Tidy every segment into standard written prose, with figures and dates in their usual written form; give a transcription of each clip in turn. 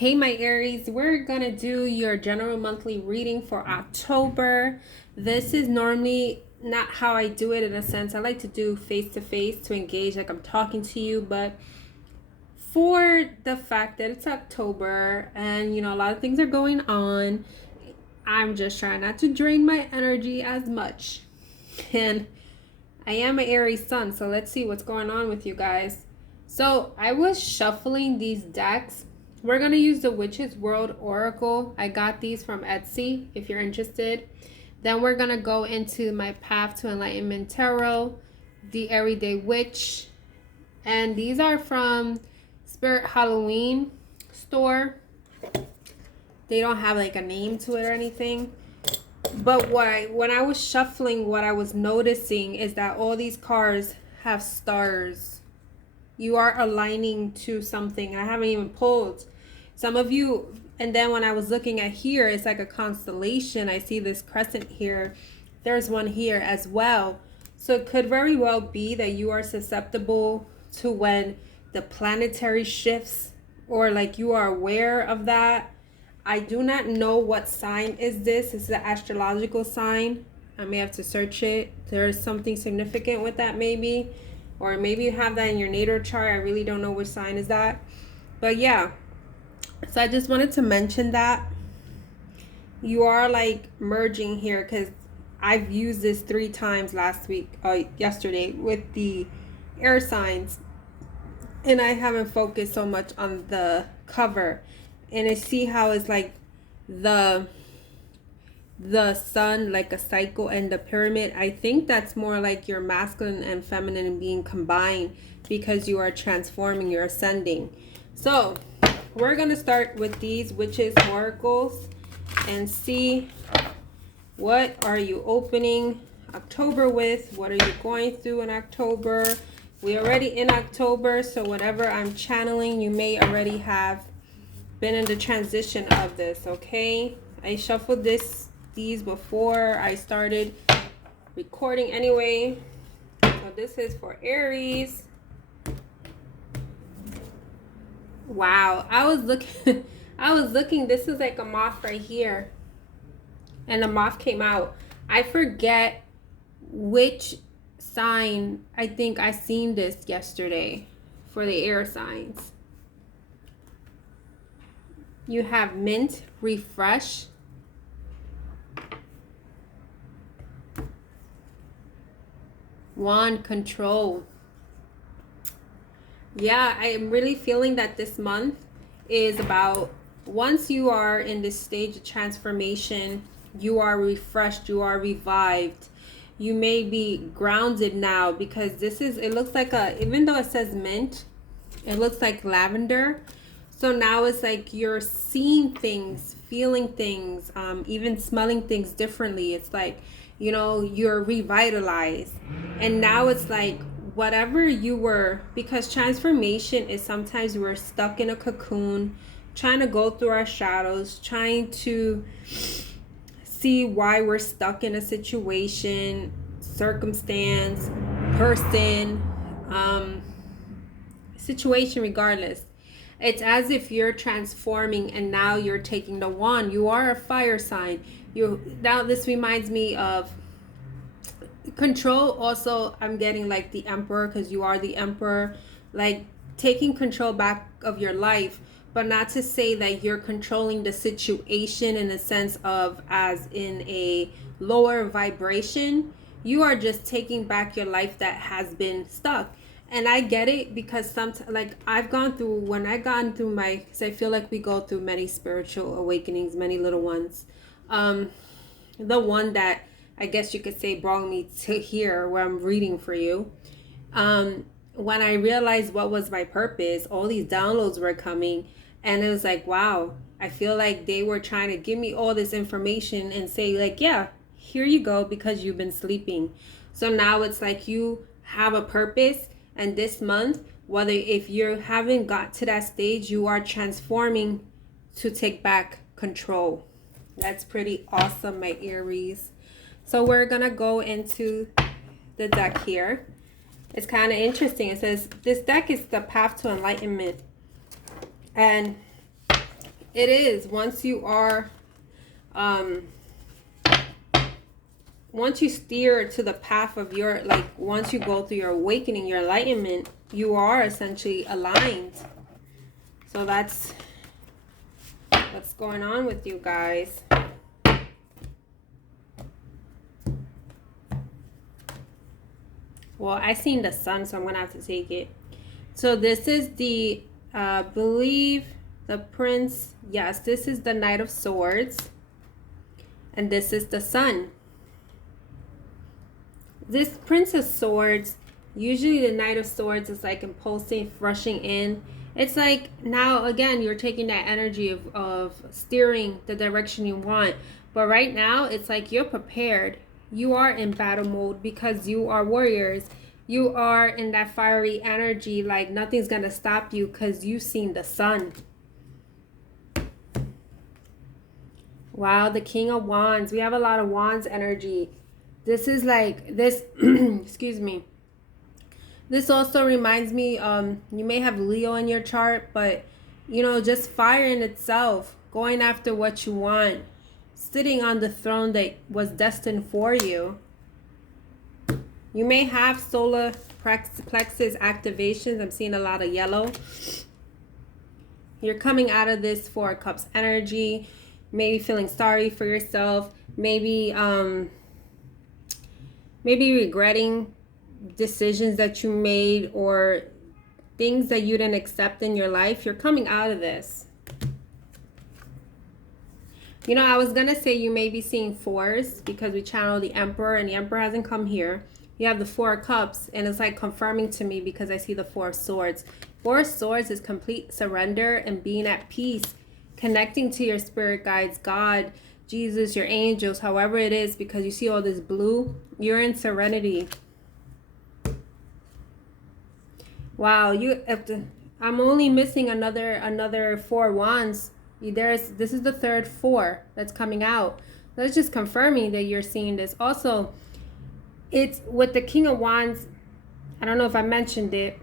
Hey my Aries, we're gonna do your general monthly reading for October. This is normally not how I do it in a sense. I like to do face to face to engage like I'm talking to you, but for the fact that it's October and a lot of things are going on, I'm just trying not to drain my energy as much. And I am an Aries sun, so let's see what's going on with you guys. So I was shuffling these decks. We're going to use the Witch's World Oracle. I got these from Etsy if you're interested. Then we're going to go into my Path to Enlightenment Tarot, the Everyday Witch. And these are from Spirit Halloween store. They don't have like a name to it or anything. But when I was shuffling, what I was noticing is that all these cards have stars. You are aligning to something. I haven't even pulled. Some of you, and then when I was looking at here, it's like a constellation. I see this crescent here. There's one here as well. So it could very well be that you are susceptible to when the planetary shifts, or like you are aware of that. I do not know what sign is this. It's an astrological sign. I may have to search it. There's something significant with that maybe. Or maybe you have that in your natal chart. I really don't know which sign is that. But yeah. So I just wanted to mention that. You are like merging here because I've used this 3 times yesterday with the air signs. And I haven't focused so much on the cover. And I see how it's like the sun, like a cycle, and the pyramid. I think that's more like your masculine and feminine being combined because you are transforming, you're ascending. So we're going to start with these witches oracles and see what are you opening October with. What are you going through in October? We're already in October, so whatever I'm channeling, you may already have been in the transition of this. Okay, I shuffled these before I started recording anyway. So this is for Aries. Wow, I was looking, this is like a moth right here, and the moth came out. I forget which sign. I think I seen this yesterday for the air signs. You have mint, refresh, wand, control. Yeah, I am really feeling that this month is about, once you are in this stage of transformation, you are refreshed, you are revived. You may be grounded now because it looks like even though it says mint, it looks like lavender. So now it's like you're seeing things, feeling things, even smelling things differently. It's like, you're revitalized. And now it's like whatever you were, because transformation is sometimes we're stuck in a cocoon, trying to go through our shadows, trying to see why we're stuck in a situation, circumstance, person, situation, regardless. It's as if you're transforming and now you're taking the wand. You are a fire sign. Now this reminds me of control. Also, I'm getting like the emperor because you are the emperor, like taking control back of your life, but not to say that you're controlling the situation in a sense of as in a lower vibration. You are just taking back your life that has been stuck. And I get it because sometimes, like I've gone through, when I gone through because I feel like we go through many spiritual awakenings, many little ones. The one that I guess you could say brought me to here where I'm reading for you. When I realized what was my purpose, all these downloads were coming, and it was like, wow, I feel like they were trying to give me all this information and say like, yeah, here you go, because you've been sleeping. So now it's like you have a purpose. And this month, whether if you haven't got to that stage, you are transforming to take back control. That's pretty awesome, my Aries. So we're going to go into the deck here. It's kind of interesting. It says, this deck is the Path to Enlightenment. And It is. Once you are, once you steer to the path of your, like, once you go through your awakening, your enlightenment, you are essentially aligned. So that's what's going on with you guys. Well, I seen the sun, so I'm gonna have to take it. So this is the, believe the prince. Yes, this is the Knight of Swords. And this is the sun. This Prince of Swords, usually the Knight of Swords is like impulsive, rushing in. It's like, now again, you're taking that energy of steering the direction you want. But right now, it's like you're prepared. You are in battle mode because you are warriors. You are in that fiery energy, like nothing's going to stop you because you've seen the sun. Wow, the King of Wands. We have a lot of Wands energy. This is like this, excuse me. This also reminds me, you may have Leo in your chart, but, you know, just fire in itself, going after what you want, sitting on the throne that was destined for you. You may have solar plexus activations. I'm seeing a lot of yellow. You're coming out of this Four of Cups energy, maybe feeling sorry for yourself, maybe regretting decisions that you made or things that you didn't accept in your life. You're coming out of this. You know, I was going to say you may be seeing fours because we channel the Emperor and the Emperor hasn't come here. You have the Four of Cups and it's like confirming to me because I see the Four of Swords. Four of Swords is complete surrender and being at peace, connecting to your spirit guides, God, Jesus, your angels, however it is, because you see all this blue, you're in serenity. Wow, I'm only missing another Four Wands. This is the third four that's coming out. That's just confirming that you're seeing this. Also, it's with the King of Wands. I don't know if I mentioned it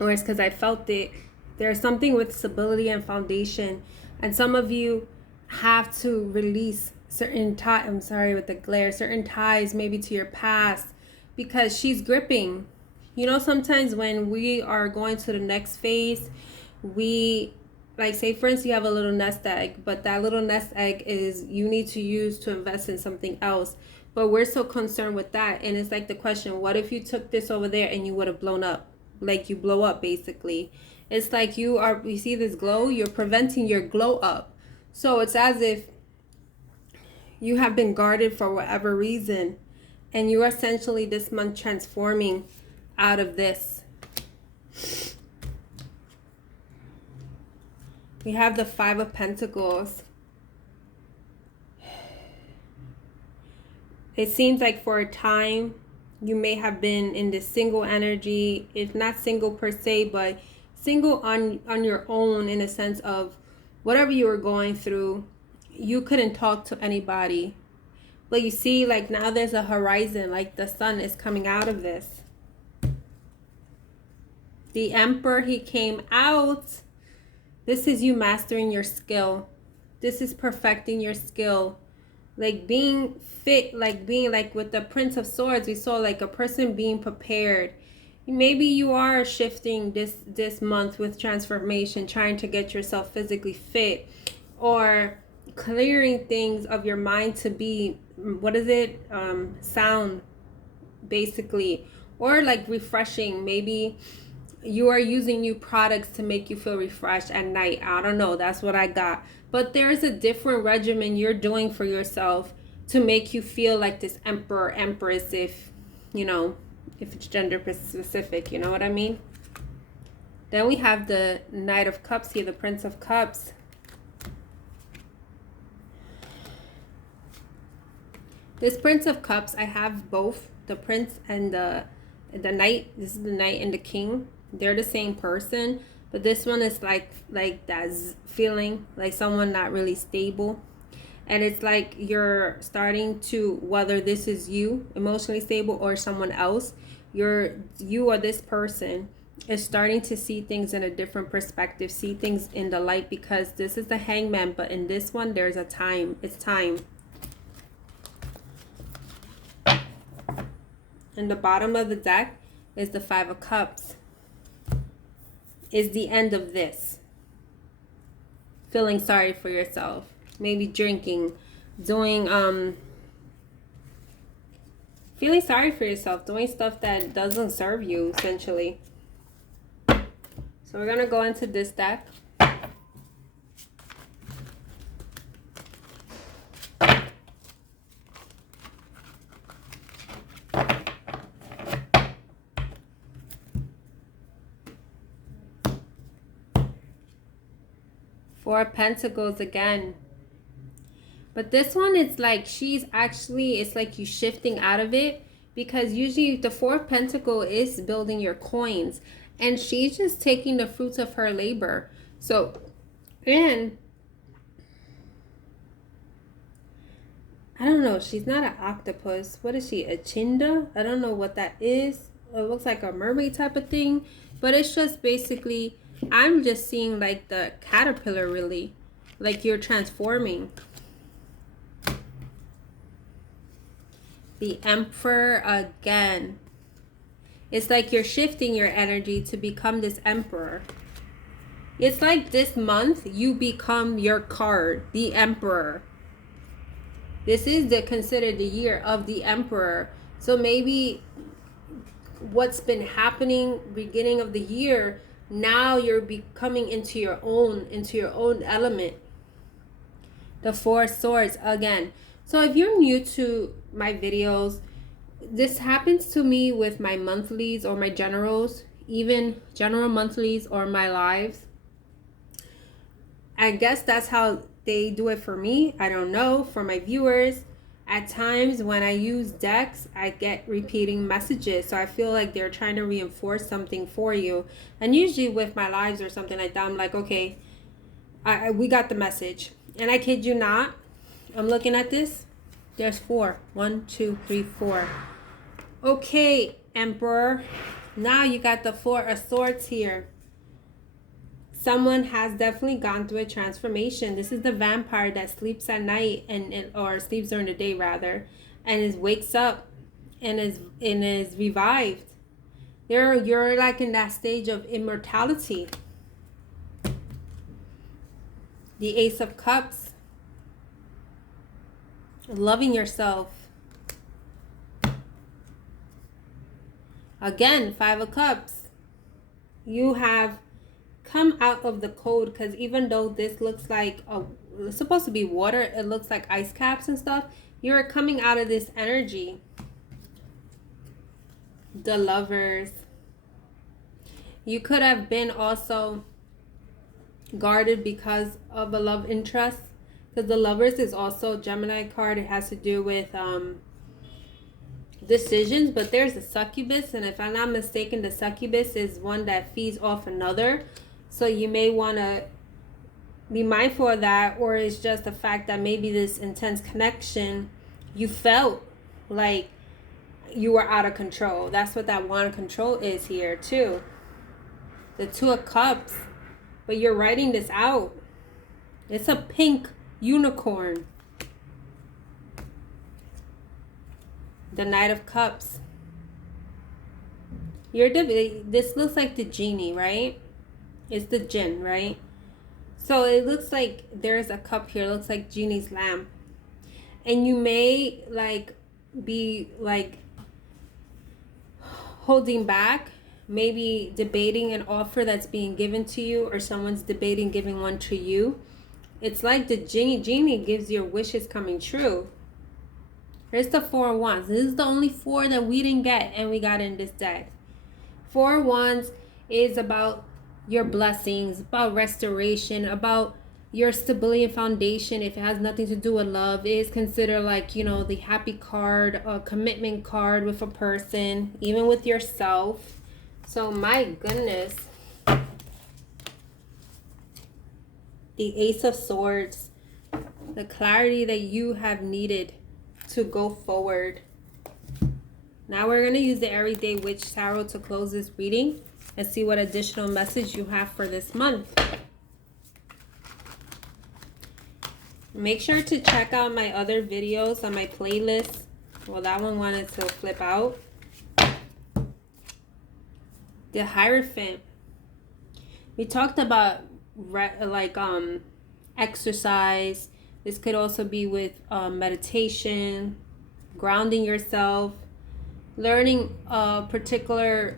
or it's because I felt it. There's something with stability and foundation, and some of you have to release certain ties. I'm sorry with the glare. Certain ties maybe to your past because she's gripping. You know, sometimes when we are going to the next phase, we, like, say for instance you have a little nest egg, but that little nest egg is you need to use to invest in something else. But we're so concerned with that, and it's like the question, what if you took this over there and you would have blown up? Like, you blow up basically. It's like you see this glow, you're preventing your glow up. So it's as if you have been guarded for whatever reason, and you're essentially this month transforming out of this. We have the Five of Pentacles. It seems like for a time you may have been in this single energy, if not single per se, but single on your own, in a sense of whatever you were going through, you couldn't talk to anybody. But you see, like, now there's a horizon, like the sun is coming out of this. The Emperor, he came out. This is you mastering your skill. This is perfecting your skill. Like being fit, like being like with the Prince of Swords, we saw like a person being prepared. Maybe you are shifting this month with transformation, trying to get yourself physically fit, or clearing things of your mind to be, what is it, sound basically, or like refreshing. Maybe you are using new products to make you feel refreshed at night. I don't know, that's what I got. But there's a different regimen you're doing for yourself to make you feel like this emperor, empress, if, you know, if it's gender specific, you know what I mean? Then we have the Knight of Cups here, the Prince of Cups. This Prince of Cups, I have both the Prince and the Knight. This is the Knight and the King. They're the same person, but this one is like that feeling like someone not really stable. And it's like you're starting to, whether this is you emotionally stable or someone else, you are this person, is starting to see things in a different perspective, see things in the light, because this is the Hangman, but in this one there's a time. It's time. And the bottom of the deck is the Five of Cups. Is the end of this. Feeling sorry for yourself. Maybe drinking, doing feeling sorry for yourself, doing stuff that doesn't serve you, essentially. So we're gonna go into this deck. Four of Pentacles again. But this one, it's like she's actually, it's like you shifting out of it, because usually the Four of Pentacles is building your coins, and she's just taking the fruits of her labor. So, and I don't know, she's not an octopus. What is she, a chinda? I don't know what that is. It looks like a mermaid type of thing, but it's just basically, I'm just seeing like the caterpillar, really, like you're transforming. The Emperor again. It's like you're shifting your energy to become this Emperor. It's like this month you become your card, the Emperor. This is considered the year of the Emperor. So maybe what's been happening beginning of the year, now you're becoming into your own element. The Four of Swords again. So if you're new to my videos, this happens to me with my monthlies or my generals, even general monthlies or my lives. I guess that's how they do it for me. I don't know, for my viewers. At times when I use decks, I get repeating messages. So I feel like they're trying to reinforce something for you. And usually with my lives or something like that, I'm like, okay, we got the message. And I kid you not, I'm looking at this. There's four. 1, 2, 3, 4. Okay, Emperor. Now you got the Four of Swords here. Someone has definitely gone through a transformation. This is the vampire that sleeps at night or sleeps during the day rather, and wakes up and is revived. You're like in that stage of immortality. The Ace of Cups. Loving yourself. Again, Five of Cups. You have come out of the code, because even though this looks like it's supposed to be water, it looks like ice caps and stuff. You're coming out of this energy. The Lovers. You could have been also guarded because of a love interest, because the Lovers is also a Gemini card. It has to do with decisions, but there's a succubus, and if I'm not mistaken, the succubus is one that feeds off another. So you may want to be mindful of that, or it's just the fact that maybe this intense connection, you felt like you were out of control. That's what that wand of control is here too. The Two of Cups. But you're writing this out. It's a pink unicorn. The Knight of Cups. This looks like the genie, right? It's the jinn, right? So it looks like there's a cup here. It looks like genie's lamp. And you may like be like holding back, maybe debating an offer that's being given to you, or someone's debating giving one to you. It's like the genie gives your wishes coming true. Here's the Four of Wands. This is the only four that we didn't get and we got in this deck. Four of Wands is about your blessings, about restoration, about your stability and foundation. If it has nothing to do with love, it is considered like, you know, the happy card, a commitment card with a person, even with yourself. So my goodness. The Ace of Swords. The clarity that you have needed to go forward. Now we're going to use the Everyday Witch Tarot to close this reading. and see what additional message you have for this month. Make sure to check out my other videos on my playlist. Well, that one wanted to flip out. The Hierophant. We talked about exercise. This could also be with meditation, grounding yourself, learning a particular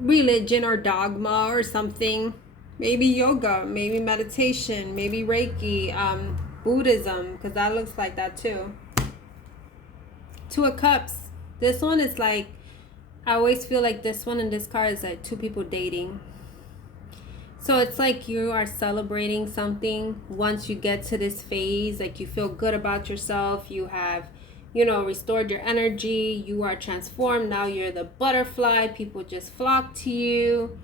religion or dogma or something. Maybe yoga, maybe meditation, maybe Reiki, Buddhism, because that looks like that too. Two of Cups. This one is like, I always feel like this one and this card is like two people dating. So it's like you are celebrating something once you get to this phase. Like you feel good about yourself. You have, you know, restored your energy. You are transformed. Now you're the butterfly. People just flock to you.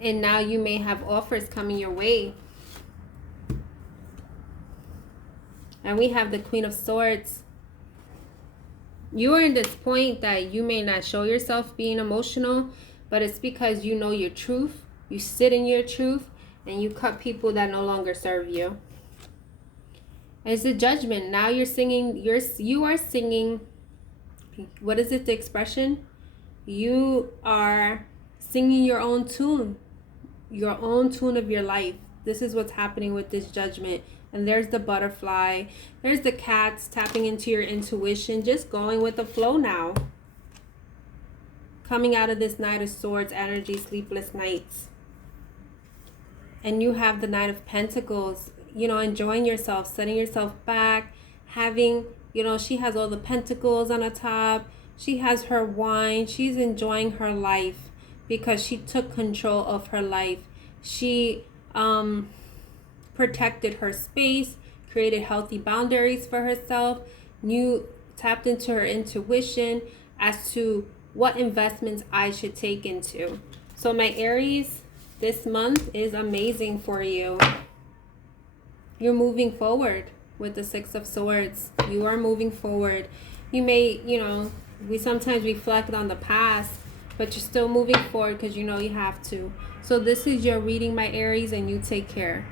And now you may have offers coming your way. And we have the Queen of Swords. You are in this point that you may not show yourself being emotional, but it's because you know your truth. You sit in your truth and you cut people that no longer serve you. It's the Judgment. Now you're singing, you are singing, what is it, the expression? You are singing your own tune of your life. This is what's happening with this Judgment. And there's the butterfly. There's the cats tapping into your intuition, just going with the flow now. Coming out of this Knight of Swords energy, sleepless nights. And you have the Knight of Pentacles, you know, enjoying yourself, setting yourself back, having, you know, she has all the pentacles on the top. She has her wine. She's enjoying her life because she took control of her life. She protected her space, created healthy boundaries for herself, tapped into her intuition as to what investments I should take into. So my Aries, this month is amazing for you. You're moving forward with the Six of Swords. You are moving forward. You may, you know, we sometimes reflect on the past, but you're still moving forward because you know you have to. So this is your reading, my Aries, and you take care.